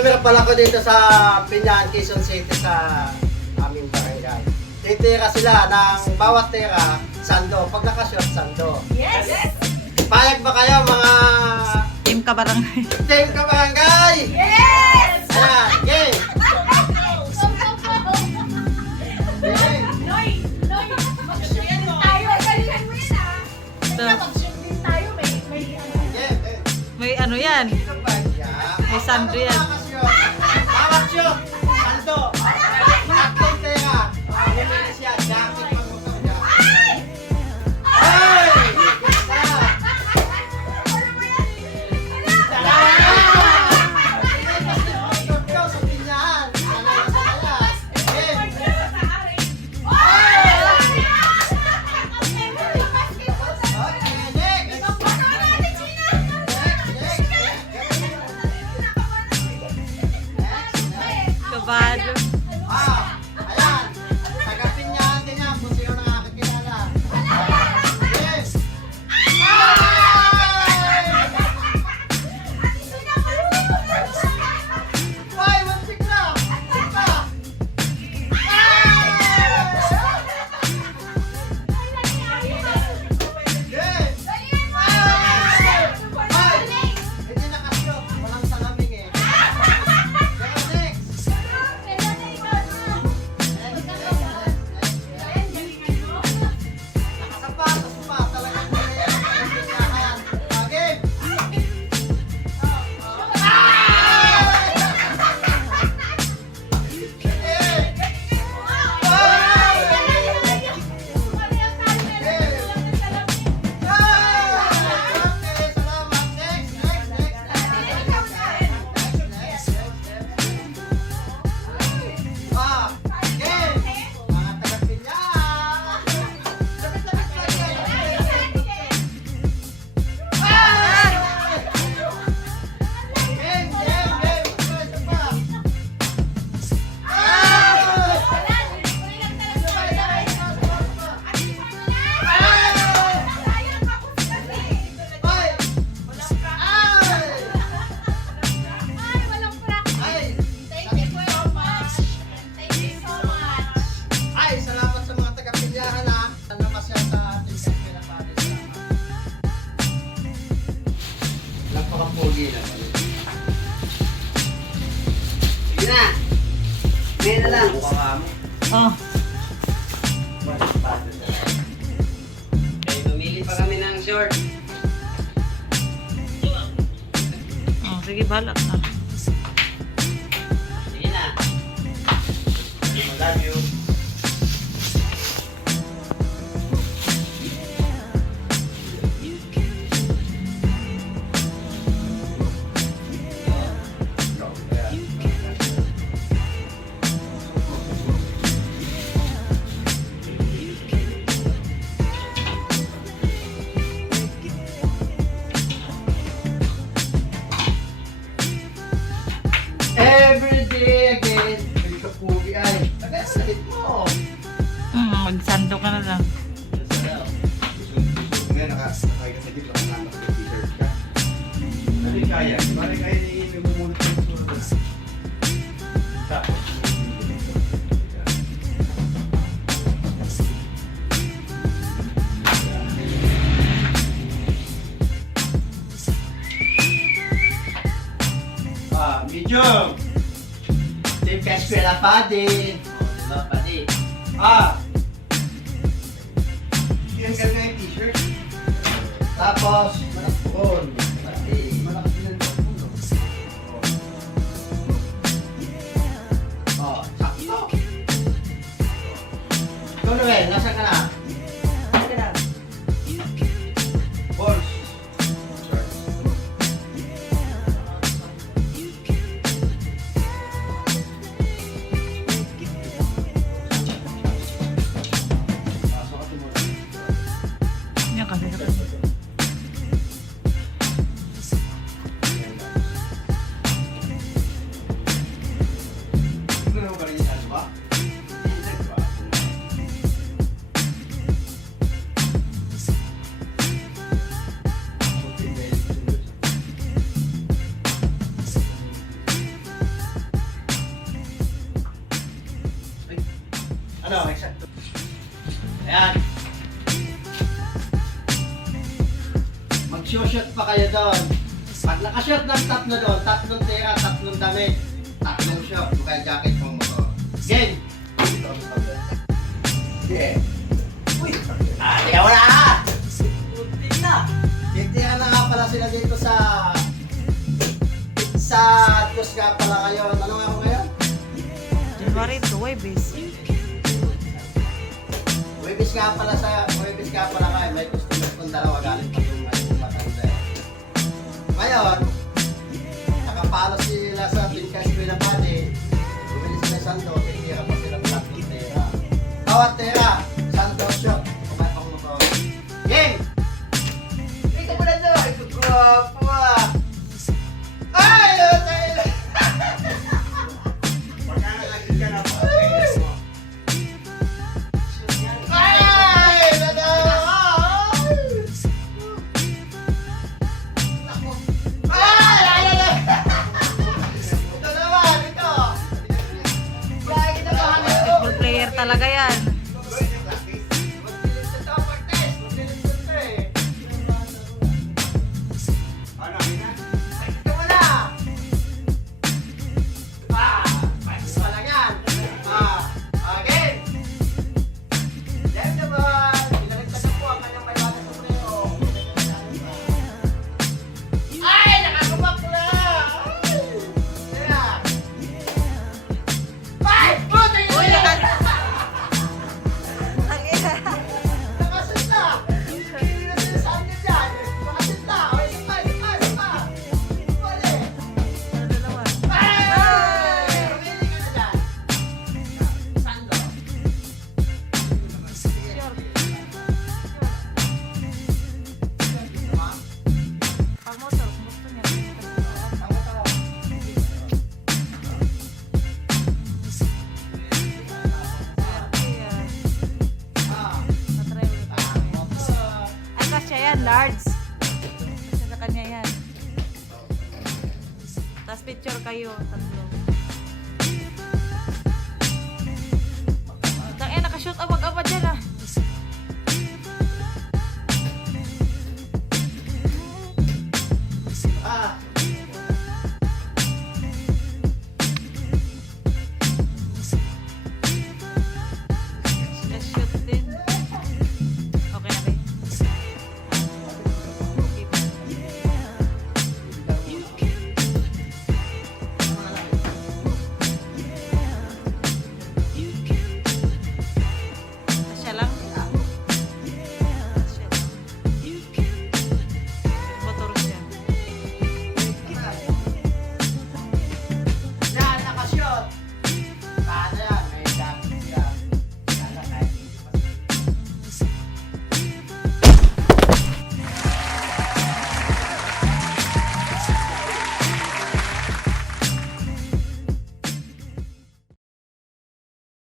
tumira pala ko dito sa Pinyan, Quezon City sa aming barangay. Titira sila ng bawat tira, sando. Pag nakashort, sando. Yes! Payag ba kayo mga Team ka barangay. team ka barangay? Yes! Ayan, game! Noy! Noy! Mag-shoot din tayo. Galingan mo yun ah. Basta mag-shoot din tayo. May Game! May ano yan? May sando yan. Bawat shoot, sando. Tatlong tira. Luminis yan. Jacket pag-motor niya. Ay! Kabado. Ayan. Sagapin niya din yan kung sino nakakakilala. Yes! Ay, one pick lang. Pick pa. Yes! Hindi nakasiyot. Walang salaming eh. Next. Nakasapatos pa. Talagang kaya. Game! Ay, salamat sa mga taga-pilyahan ha. Namasyal sa ating Kapila Paris. Napaka-pogi na. Sige na. Ngayon na lang. Oh. Okay, pumili pa kami ng short. Oh, sige, balak na. Sige na. Love you. Every day again. Hindi ka pugi ay. Tagal sa sakit mo. Magsando ka na lang. Ngayon, nakakaya ka sa jeep, nakakanta ka sa t-shirt ka. Ano yung kaya? Bakit kaya nagmumulot ng sulat? Tapos, Medium. Team Eskwela Padi. Diba, Padi? yan ka nga yung t-shirt. Tapos, manakbon. Padi. Malakas din ang puno. Oh, sakto. Ikaw na, Wel. Nasaan ka na? Balls. Yan kasi. Ano ba rin yan ba? Ayan. Mag-shoot pa kayo doon. Pag nakashoot ng tatlo doon, 3 tira, 3 damit, 3 shot, kung kaya jacket pang motor. Game! Yeah. Uy! Tingnan mo na! Titira na nga pala sila dito sa Diyos nga pala ngayon. Ano nga ako ngayon? January to Webes. Webis nga pala kayo. May customer kong dalawa galing pa yung matanda. Ngayon, nakapalo sila sa Pinkas Pinapati. Bumili sila sando, titira pa sila ng 3 tira. Bawat tira, sando shot. Kumay pang motor. Game! Ikaw mo na doon! Ay, kagwapo ah! Ay! Ay! Pagka nalagin ka na po, tingnan mo. Ay! Ay! Ito naman! Ito! Kaya kita ba? Basketball player talaga yan. Magdilis ito, Martes! Magdilis ito eh! Ano, Mina? Ay, ito mo na! Pwede pa lang yan! Again! Yan naman! Pinaragtagan po ang kanyang kailangan sa preo. Ay! Nakagubak ko na! Tira! Ay! Puta yun! Uy, Nakasit na! Hindi na sinasabi niya dyan! Nakasit na! O, isa pa! Pwede! Ano naman? Ay! Pumili ka na dyan! Sando! Pag motor, kung gusto niya. Matry ulit. Ay, kasya yan, large. Kasya sa kanya yan. Tapos picture kayo, 3. Nakashoot ako